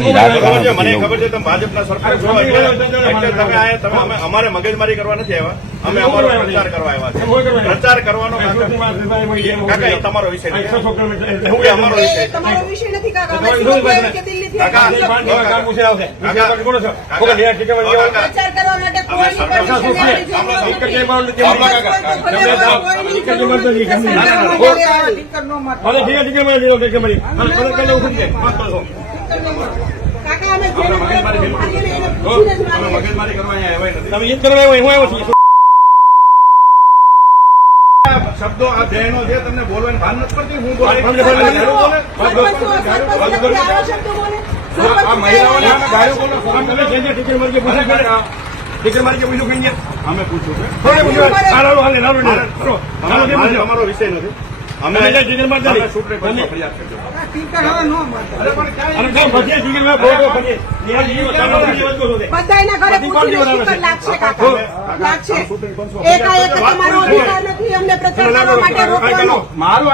મને ખબર છે તમે ભાજપના સરકાર છો એટલે તમે અમારે મગજમારી કરવા નથી આવ્યા, અમે અમારો પ્રચાર કરવા આવ્યા છે. પ્રચાર કરવાનો કાકા એ તમારો વિષય નથી, અમારો વિષય નથી કાકા. શબ્દો આ બહેનો છે તમને બોલવાની ભાન નથી પડતી. હું બોલે અમે પૂછ્યું અમારો વિષય નથી. અમે ફરિયાદ કરજો. મારું